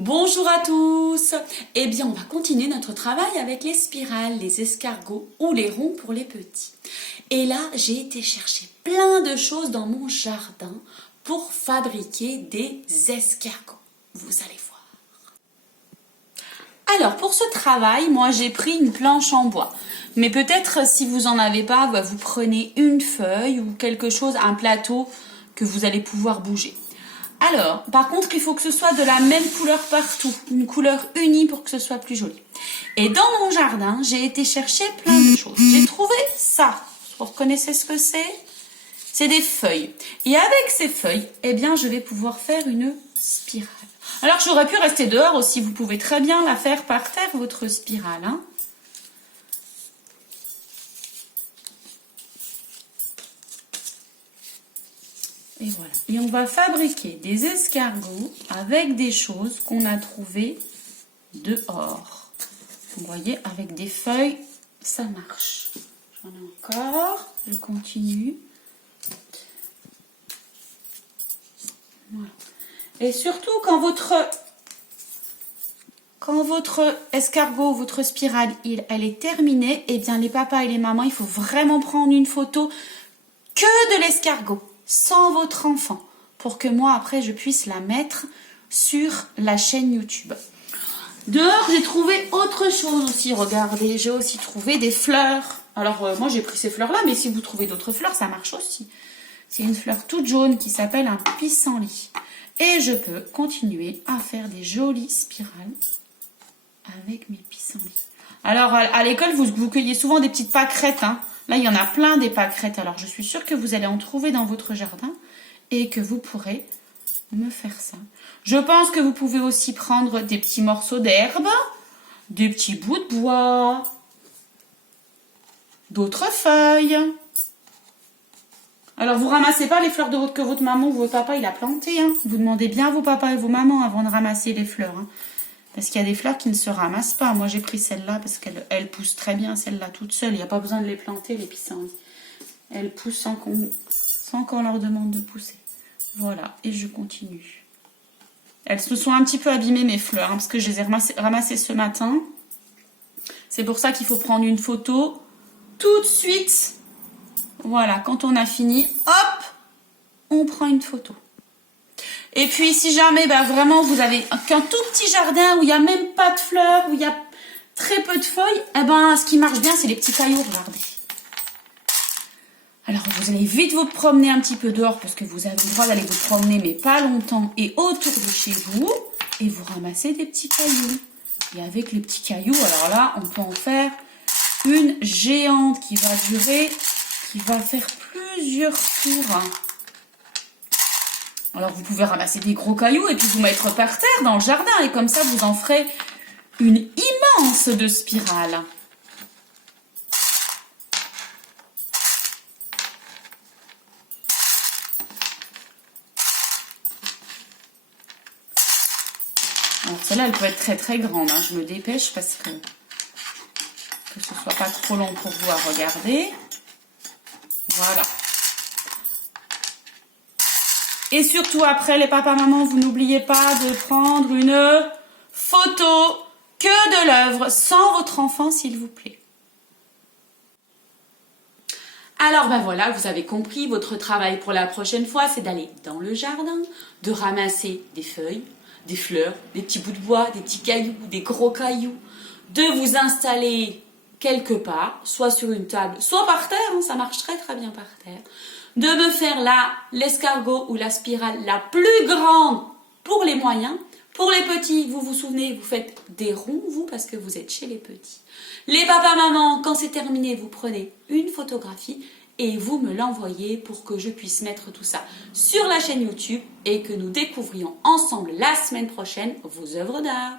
Bonjour à tous. Eh bien, on va continuer notre travail avec les spirales, les escargots ou les ronds pour les petits. Et là, j'ai été chercher plein de choses dans mon jardin pour fabriquer des escargots. Vous allez voir. Alors, pour ce travail, moi, j'ai pris une planche en bois. Mais peut-être, si vous n'en avez pas, vous prenez une feuille ou quelque chose, un plateau que vous allez pouvoir bouger. Alors, par contre, il faut que ce soit de la même couleur partout, une couleur unie pour que ce soit plus joli. Et dans mon jardin, j'ai été chercher plein de choses. J'ai trouvé ça. Vous reconnaissez ce que c'est? C'est des feuilles. Et avec ces feuilles, eh bien, je vais pouvoir faire une spirale. Alors, j'aurais pu rester dehors aussi. Vous pouvez très bien la faire par terre, votre spirale, hein. Et voilà. Et on va fabriquer des escargots avec des choses qu'on a trouvées dehors. Vous voyez, avec des feuilles, ça marche. J'en ai encore. Je continue. Voilà. Et surtout, quand votre escargot, votre spirale, elle est terminée, eh bien, les papas et les mamans, il faut vraiment prendre une photo que de l'escargot, sans votre enfant, pour que moi, après, je puisse la mettre sur la chaîne YouTube. Dehors, j'ai trouvé autre chose aussi. Regardez, j'ai aussi trouvé des fleurs. Alors, moi, j'ai pris ces fleurs-là, mais si vous trouvez d'autres fleurs, ça marche aussi. C'est une fleur toute jaune qui s'appelle un pissenlit. Et je peux continuer à faire des jolies spirales avec mes pissenlits. Alors, à l'école, vous cueillez souvent des petites pâquerettes, hein. Là, il y en a plein des pâquerettes. Alors, je suis sûre que vous allez en trouver dans votre jardin et que vous pourrez me faire ça. Je pense que vous pouvez aussi prendre des petits morceaux d'herbe, des petits bouts de bois, d'autres feuilles. Alors, vous ramassez pas les fleurs que votre maman ou votre papa il a plantées, hein. Vous demandez bien à vos papas et vos mamans avant de ramasser les fleurs, hein. Parce qu'il y a des fleurs qui ne se ramassent pas. Moi, j'ai pris celle-là parce qu'elle pousse très bien, celle-là, toute seule. Il n'y a pas besoin de les planter, les pissenlits. Elles poussent sans qu'on leur demande de pousser. Voilà, et je continue. Elles se sont un petit peu abîmées, mes fleurs, hein, parce que je les ai ramassées ce matin. C'est pour ça qu'il faut prendre une photo tout de suite. Voilà, quand on a fini, hop, on prend une photo. Et puis, si jamais, vraiment, vous avez qu'un tout petit jardin où il n'y a même pas de fleurs, où il y a très peu de feuilles, ce qui marche bien, c'est les petits cailloux, regardez. Alors, vous allez vite vous promener un petit peu dehors, parce que vous avez le droit d'aller vous promener, mais pas longtemps, et autour de chez vous, et vous ramassez des petits cailloux. Et avec les petits cailloux, alors là, on peut en faire une géante qui va faire plusieurs tours. Alors, vous pouvez ramasser des gros cailloux et puis vous mettre par terre dans le jardin. Et comme ça, vous en ferez une immense de spirale. Alors, celle-là, elle peut être très très grande, hein. Je me dépêche parce que ce soit pas trop long pour vous à regarder. Voilà. Et surtout après, les papas-mamans, vous n'oubliez pas de prendre une photo que de l'œuvre sans votre enfant, s'il vous plaît. Alors voilà, vous avez compris, votre travail pour la prochaine fois, c'est d'aller dans le jardin, de ramasser des feuilles, des fleurs, des petits bouts de bois, des petits cailloux, des gros cailloux, de vous installer quelque part, soit sur une table, soit par terre, hein, ça marche très très bien par terre, de me faire l'escargot ou la spirale la plus grande pour les moyens. Pour les petits, vous vous souvenez, vous faites des ronds, vous, parce que vous êtes chez les petits. Les papas, mamans, quand c'est terminé, vous prenez une photographie et vous me l'envoyez pour que je puisse mettre tout ça sur la chaîne YouTube et que nous découvrions ensemble la semaine prochaine vos œuvres d'art.